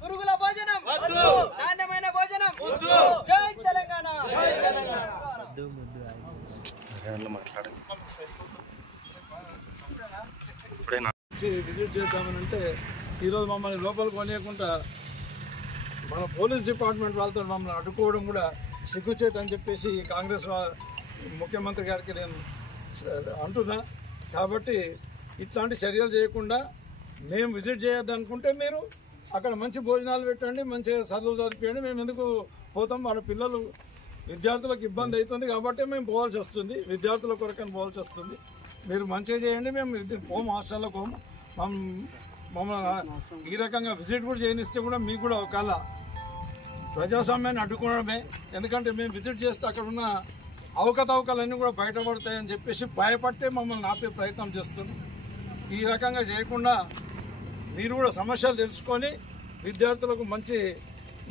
పురుగుల భోజనం నాణ్యమైన భోజనం జై తెలంగాణ విజిట్ చేద్దామనంటే ఈరోజు మమ్మల్ని లోపలికి కొనియకుండా మన పోలీస్ డిపార్ట్మెంట్ వాళ్ళతో మమ్మల్ని అడ్డుకోవడం కూడా సిగ్గుచేటు అని చెప్పేసి కాంగ్రెస్ ముఖ్యమంత్రి గారికి నేను అంటున్నా. కాబట్టి ఇట్లాంటి చర్యలు చేయకుండా మేము విజిట్ చేయొద్దనుకుంటే మీరు అక్కడ మంచి భోజనాలు పెట్టండి, మంచిగా చదువులు చదివించండి. మేము ఎందుకు పోతాం? మన పిల్లలు విద్యార్థులకు ఇబ్బంది అవుతుంది కాబట్టి మేము పోవాల్సి వస్తుంది, విద్యార్థుల కొరకని పోవాల్సి వస్తుంది. మీరు మంచిగా చేయండి, మేము పోము, హాస్టల్లో పోము. మమ్మల్ని ఈ రకంగా విజిట్ కూడా చేయనిస్తే కూడా మీకు కూడా ఒకవేళ ప్రజాస్వామ్యాన్ని అడ్డుకోవడమే. ఎందుకంటే మేము విజిట్ చేస్తే అక్కడ ఉన్న అవకతవకలన్నీ కూడా బయటపడతాయని చెప్పేసి భయపట్టే మమ్మల్ని ఆపే ప్రయత్నం చేస్తున్నాం. ఈ రకంగా చేయకుండా మీరు కూడా సమస్యలు తెలుసుకొని విద్యార్థులకు మంచి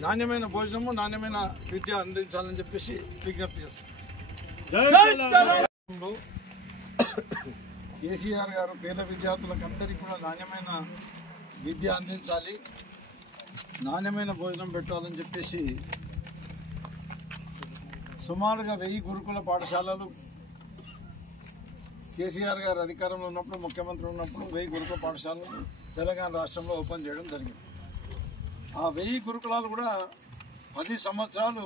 నాణ్యమైన భోజనము, నాణ్యమైన విద్య అందించాలని చెప్పేసి విజ్ఞప్తి చేస్తున్నాం. కేసీఆర్ గారు పేద విద్యార్థులకు అందరికీ కూడా నాణ్యమైన విద్య అందించాలి, నాణ్యమైన భోజనం పెట్టాలని చెప్పేసి సుమారుగా 1000 గురుకుల పాఠశాలలు కేసీఆర్ గారు అధికారంలో ఉన్నప్పుడు, ముఖ్యమంత్రి ఉన్నప్పుడు 1000 గురుకుల పాఠశాలలు తెలంగాణ రాష్ట్రంలో ఓపెన్ చేయడం జరిగింది. ఆ 1000 గురుకులాలు కూడా 10 సంవత్సరాలు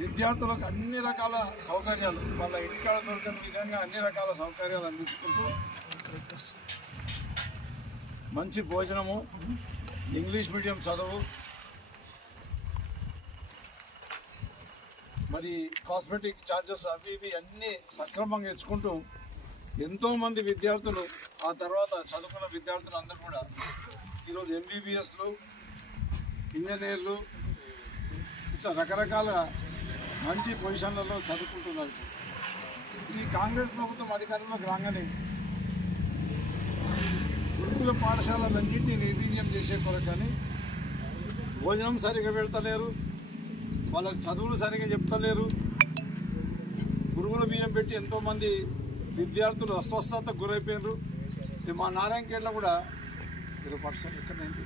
విద్యార్థులకు అన్ని రకాల సౌకర్యాలు, వాళ్ళ ఇంటికాడ దొరకని విధంగా అన్ని రకాల సౌకర్యాలు అందించుకుంటూ మంచి భోజనము, ఇంగ్లీష్ మీడియం చదువు, మరి కాస్మెటిక్ ఛార్జెస్ అవి ఇవి అన్నీ సక్రమంగా ఇచ్చుకుంటూ ఎంతోమంది విద్యార్థులు, ఆ తర్వాత చదువుకున్న విద్యార్థులు అందరూ కూడా ఈరోజు ఎంబీబీఎస్లు, ఇంజనీర్లు, ఇట్లా రకరకాల మంచి పొజిషన్లలో చదువుకుంటున్నారు. ఈ కాంగ్రెస్ ప్రభుత్వం అధికారంలోకి రాగానే గురుకుల పాఠశాలలన్నింటినీ నిర్వీర్యం చేసే కొరకని భోజనం సరిగా పెడతలేరు, వాళ్ళకి చదువులు సరిగా చెప్తలేరు, పురుగుల బియ్యం పెట్టి ఎంతోమంది విద్యార్థులు అస్వస్థతకు గురైపోయినారు. మా నారాయణఖేడ్లో కూడా ఏదో పాఠశాల ఎక్కడైంది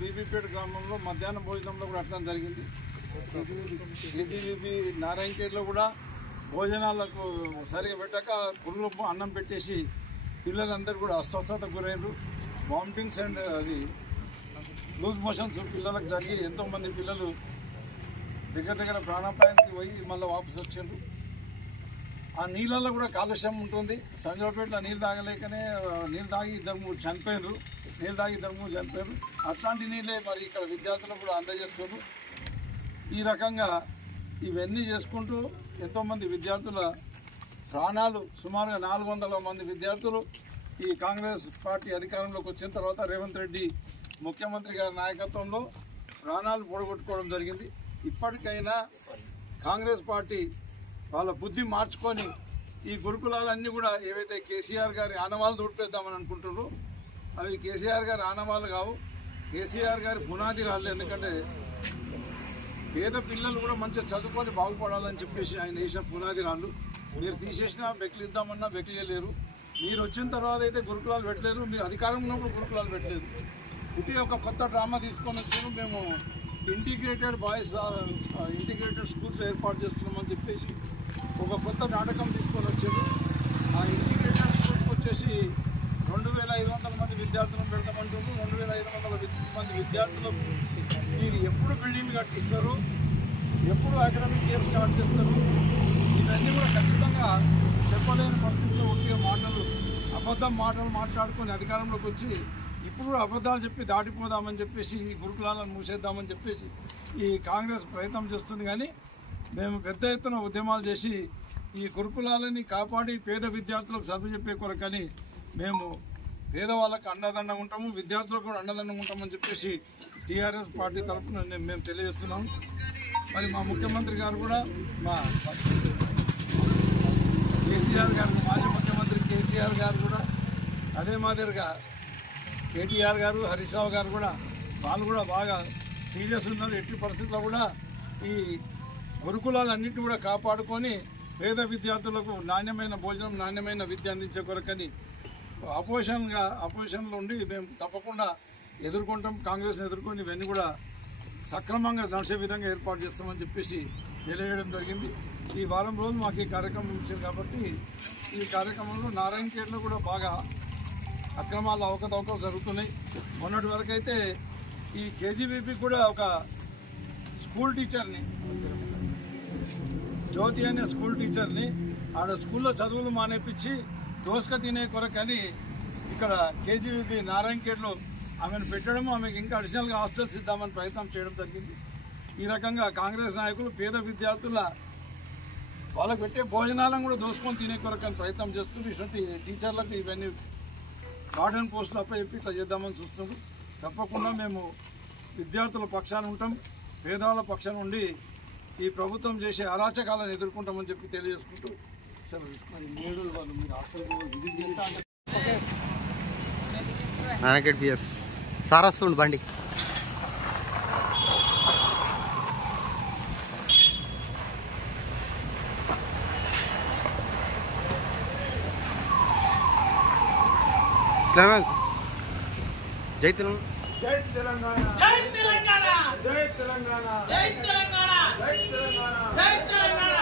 బీబీపేట గ్రామంలో మధ్యాహ్నం భోజనంలో కూడా అట్లా జరిగింది. కేజీబీబీ నారాయణఖేడ్లో కూడా భోజనాలకు సరిగా పెట్టాక పురుగులు అన్నం పెట్టేసి పిల్లలందరూ కూడా అస్వస్థతకు గురైనరు. వామిటింగ్స్ అండ్ అది లూజ్ మోషన్స్ పిల్లలకు జరిగి ఎంతోమంది పిల్లలు దగ్గర ప్రాణాపాయానికి పోయి మళ్ళీ వాపసు వచ్చిండ్రు. ఆ నీళ్ళల్లో కూడా కాలుష్యం ఉంటుంది. సంజయపేటలో నీళ్ళు తాగలేకనే నీళ్ళు తాగి ఇద్దరు చనిపోయినరు. అట్లాంటి నీళ్ళే మరి ఇక్కడ విద్యార్థులకు కూడా అందజేస్తున్నారు. ఈ రకంగా ఇవన్నీ చేసుకుంటూ ఎంతోమంది విద్యార్థుల ప్రాణాలు, సుమారుగా 400 మంది విద్యార్థులు ఈ కాంగ్రెస్ పార్టీ అధికారంలోకి వచ్చిన తర్వాత రేవంత్ రెడ్డి ముఖ్యమంత్రి గారి నాయకత్వంలో ప్రాణాలు పొడగొట్టుకోవడం జరిగింది. ఇప్పటికైనా కాంగ్రెస్ పార్టీ వాళ్ళ బుద్ధి మార్చుకొని ఈ గురుకులాలన్నీ కూడా ఏవైతే కేసీఆర్ గారి ఆనవాళ్ళు దూడిపేద్దామని అనుకుంటున్నారో అవి కేసీఆర్ గారి ఆనవాళ్ళు కావు, కేసీఆర్ గారి పునాది రాళ్ళు. ఎందుకంటే పేద పిల్లలు కూడా మంచిగా చదువుకొని బాగుపడాలని చెప్పేసి ఆయన వేసిన పునాది రాళ్ళు. మీరు తీసేసినా బెకిలిద్దామన్నా బెకిలేరు. మీరు వచ్చిన తర్వాత అయితే గురుకులాలు పెట్టలేరు, మీరు అధికారం ఉన్నప్పుడు గురుకులాలు పెట్టలేదు. ఇది ఒక కొత్త డ్రామా తీసుకొని వచ్చాను. మేము ఇంటిగ్రేటెడ్ స్కూల్స్ ఏర్పాటు చేస్తున్నామని చెప్పేసి ఒక కొత్త నాటకం తీసుకొని వచ్చారు. ఆ ఇంటిగ్రేటెడ్ స్కూల్స్కి వచ్చేసి 2500 మంది విద్యార్థులను పెడతామంటున్నారు. 2500 మంది విద్యార్థులకు మీరు ఎప్పుడు బిల్డింగ్ కట్టిస్తారు, ఎప్పుడు అకాడమిక్ ఇయర్ స్టార్ట్ చేస్తారు, ఇవన్నీ కూడా ఖచ్చితంగా చెప్పలేని పరిస్థితుల్లో ఒకే అబద్ధం మాటలు మాట్లాడుకొని అధికారంలోకి వచ్చి ఇప్పుడు కూడా అబద్ధాలు చెప్పి దాటిపోదామని చెప్పేసి ఈ గురుకులాలను మూసేద్దామని చెప్పేసి ఈ కాంగ్రెస్ ప్రయత్నం చేస్తుంది. కానీ మేము పెద్ద ఎత్తున ఉద్యమాలు చేసి ఈ గురుకులాలని కాపాడి పేద విద్యార్థులకు చదువు చెప్పే కొరకని మేము పేదవాళ్ళకు అండదండంగా ఉంటాము, విద్యార్థులకు కూడా అండదండంగా ఉంటామని చెప్పేసి టీఆర్ఎస్ పార్టీ తరఫున మేము తెలియజేస్తున్నాం. మరి మా ముఖ్యమంత్రి గారు కూడా మా కేసీఆర్ గారిని కేసీఆర్ గారు కూడా అదే మాదిరిగా కేటీఆర్ గారు, హరీష్ రావు గారు కూడా వాళ్ళు కూడా బాగా సీరియస్ ఉన్నారు. ఎట్టి పరిస్థితుల్లో కూడా ఈ గురుకులాలన్నింటినీ కూడా కాపాడుకొని పేద విద్యార్థులకు నాణ్యమైన భోజనం, నాణ్యమైన విద్య అందించే కొరకని అపోజిషన్లో ఉండి మేము తప్పకుండా ఎదుర్కొంటాం. కాంగ్రెస్ని ఎదుర్కొని ఇవన్నీ కూడా సక్రమంగా నడిచే విధంగా ఏర్పాటు చేస్తామని చెప్పేసి తెలియజేయడం జరిగింది. ఈ వారం రోజులు మాకు ఈ కార్యక్రమం ఇచ్చారు కాబట్టి ఈ కార్యక్రమంలో నారాయణఖేడ్లో కూడా బాగా అక్రమాలు, అవకతవకలు జరుగుతున్నాయి. మొన్నటి వరకు అయితే ఈ కేజీబీపీ కూడా ఒక స్కూల్ టీచర్ని, జ్యోతి అనే స్కూల్ టీచర్ని ఆడ స్కూల్లో చదువులు మానేపించి దోసుక తినే కొరకని ఇక్కడ కేజీబీపీ నారాయణఖేడ్లో ఆమెను పెట్టడం, ఆమెకు ఇంకా అడిషనల్గా హాస్టల్స్ ఇద్దామని ప్రయత్నం చేయడం జరిగింది. ఈ రకంగా కాంగ్రెస్ నాయకులు పేద విద్యార్థుల వాళ్ళకు పెట్టే భోజనాలను కూడా దోసుకొని తినే కొరకని ప్రయత్నం చేస్తుంది. ఇటువంటి టీచర్లకు ఇవన్నీ వార్డెన్ పోస్టులు అప్పచెప్పి ఇట్లా చేద్దామని చూస్తుంది. తప్పకుండా మేము విద్యార్థుల పక్షాన ఉంటాం, పేదవాళ్ళ పక్షాన ఉండి ఈ ప్రభుత్వం చేసే అరాచకాలను ఎదుర్కొంటామని చెప్పి తెలియజేసుకుంటూ సెలవు తీసుకున్నాం. 7 రోజులు వాళ్ళు మీరు హాస్టల్కి విజిట్ చేస్తా అంటే నారాయణఖేడ్ పిఎస్ సార్ వస్తుండు బండి. జై తెలంగాణ, జై తెలంగాణ, జై తెలంగాణ, జై తెలంగాణ, జై తెలంగాణ, జై తెలంగాణ, జై తెలంగాణ,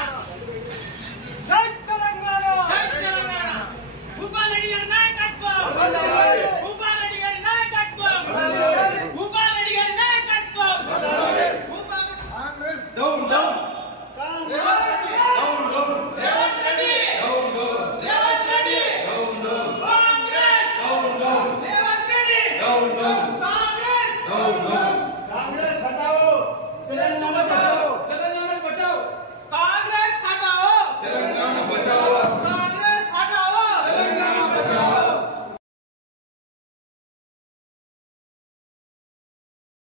జై తెలంగాణ, జై తెలంగాణ. భూపాలరెడ్డి గారి నాయకత్వం, భూపాలరెడ్డి గారి నాయకత్వం, భూపాలరెడ్డి గారి నాయకత్వం. Congress down down, Revanth Reddy down down, Revanth Reddy down down, Congress down down, Revanth Reddy down down.